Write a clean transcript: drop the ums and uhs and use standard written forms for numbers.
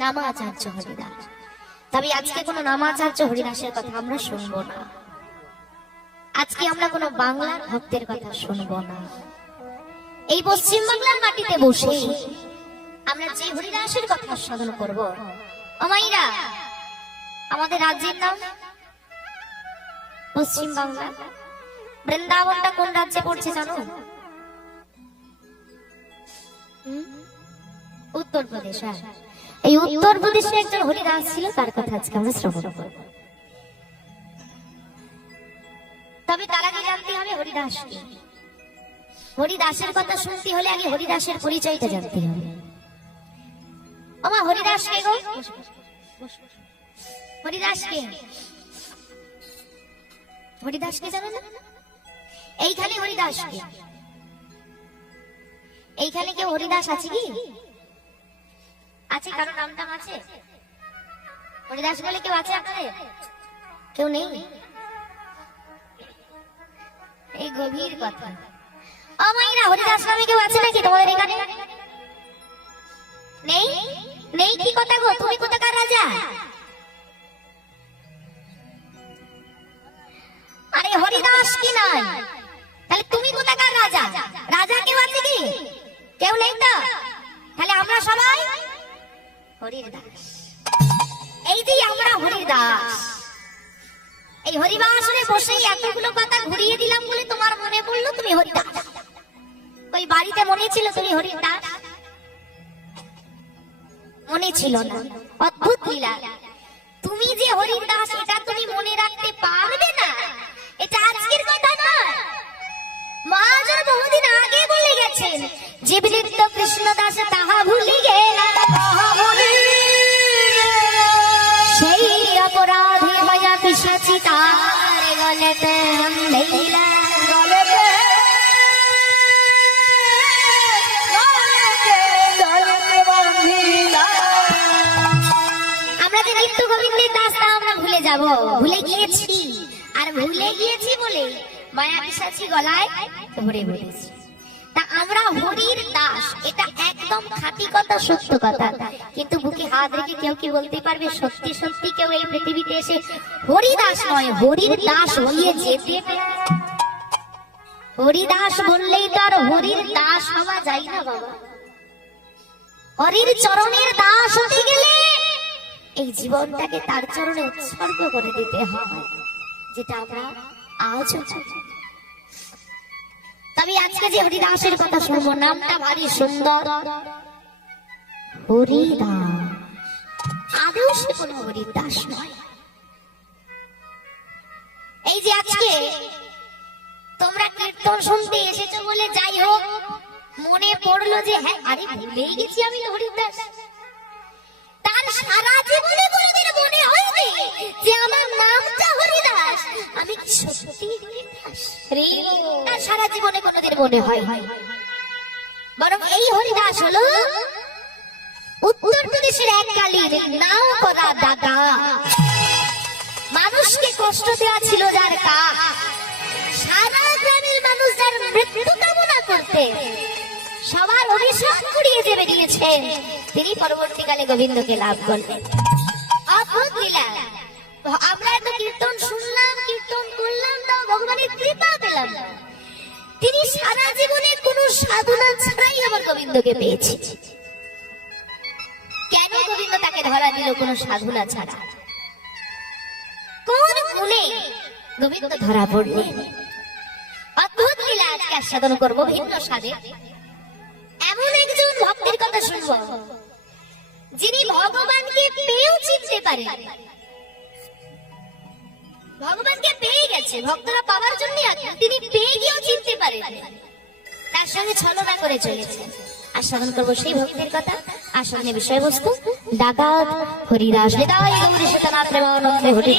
নামাচার্য হরিদাস। তবে আজকে কোনো নামাচার্য হরিদাসের কথা আমরা শুনবো না। আজকে আমরা কোনো বাংলার ভক্তের কথা শুনবো না। এই পশ্চিম বাংলার মাটিতে বসে আমরা যে হরিদাসের কথা সাধন করব। আমাইরা, আমাদের রাজ্যের নাম পশ্চিম বাংলা। বৃন্দাবনটা কোন রাজ্যে পড়ছে জানো? উত্তরপ্রদেশ। এই উত্তরপ্রদেশে একজন হরিদাস ছিল, তার কথা আজকে আমরা শ্রবণ করব। তবে তার আগে জানতে হবে হরিদাস কি। হরিদাসের কথা শুনতে হলে আগে হরিদাসের পরিচয়টা জানতে হবে। আমার হরিদাস কে গো? হরিদাস কে? হরিদাস কে জানো না? এইখানে হরিদাস কে? এইখানে কেউ হরিদাস আছে কি? আছে? কারো নাম টাম আছে? হরিদাস বলে কেউ আছে আপনাদের? কেউ নেই? এই গভীর কথা। আমাইরা, হরিদাস নামে কেউ আছে নাকি তোমাদের এখানে? নেই? নেই কি কথা গো? তুমি কোথাকার রাজা? আরে হরিদাস কি নাই, তাহলে তুমি কোথাকার রাজা? রাজা কেউ আছে কি? কেউ নেই তো? তাহলে আমরা সবাই হরির দাস। এই যে আমরা হরির দাস, এই হরিবাসনে বসে এতগুলো কথা ঘুরিয়ে দিলাম বলে তোমার মনে পড়লো তুমি হরিদাস। ওই বাড়িতে মনে ছিল তুমি হরির দাস? মনে ছিল না। অদ্ভুত লীলা। তুমি যে হরির দাস এটা তুমি মনে রাখতে পারবে না, এটা আজকের কথা না। মহাজন বহুদিন আগে বলে গেছেন, যে বৃদ্ধ কৃষ্ণ দাস তাহা ভুলি গেলা, সেই অপরাধী মায়া পিশাচি তার গলেতে লইলা। আমরা যে নিত্য গোবিন্দের দাস তা আমরা ভুলে যাব, ভুলে গিয়েছি। আর ভুলে গিয়েছি বলে মায়া পিশাচি গলায় ধরে বলেছি। তা আমরা হরির দাস, এটা একদম খাঁটি কথা, সত্য কথা। কিন্তু বুকে হাত রেখে কেউ কি বলতে পারবে সত্যি সত্যি কেউ এই পৃথিবীতে এসে হরিদাস নয় হরির দাস হয়ে যেতে? হরিদাস বললেই তো আর হরির দাস হওয়া যায় না বাবা। হরির চরণের দাস হতে গেলে এই জীবনটাকে তার চরণে উৎসর্গ করে দিতে হয়, যেটা আমরা আজ। তবে আজকে যে হরিদাসের কথা শুনবো, নামটা ভারী সুন্দর, হরিদাস। আদৌ সে কোন হরিদাস নয়। এই যে আজকে তোমরা কীর্তন শুনতে এসেছো বলে যাই হোক মনে পড়লো যে হ্যাঁ, আরে ভুলেই গেছি আমি হরিদাস। তার সারা জীবনে কোনোদিন মনে হয়নি যে আমার নামটা হরিদাস, আমি সত্যি হরিদাস। তার সারা জীবনে কোনোদিন মনে হয়, বরং এই হরিদাস হলো উত্তরপ্রদেশের এককালীন নাও করা দাদা। মানুষকে কষ্ট দেওয়া ছিল যার কাজ, সারা গ্রামের মানুষ যার মৃত্যু কামনা করতে সবার অভিশাপ কুড়িয়ে যে বেরিয়েছেন, তিনি পরবর্তীকালে গোবিন্দকে লাভ করলেন। অদ্ভুত লীলা। আমরা তো কীর্তন শুনলাম, কীর্তন করলাম, তাও ভগবানের কৃপা পেলাম না। তিনি সারা জীবনে কোনো সাধনা ছাড়াই আমার গোবিন্দকে পেয়েছে। কেন গোবিন্দ তাকে ধরা দিল কোনো সাধনা ছাড়া? কোন গুণে গোবিন্দ ধরা পড়লেন? অদ্ভুত লীলা আজকে আস্বাদন করবো ভিন্ন স্বাদে। এমন একজন ভক্তের কথা শুনবো যিনি ভগবানকে পেয়েও চিনতে পারেন। ভগবানকে পেয়ে গেছে, ভক্তরা পাওয়ার জন্য তিনি পেয়ে গিয়েও চিনতে পারেন, তার সঙ্গে ছলনা করে চলেছে। আস্বাদন করবো সেই ভক্তের কথা। আস্বাদনের বিষয়বস্তু ডাকাত হরিদাস। হৃদয় গৌরী সীতানাথ প্রেমানন্দে হরি।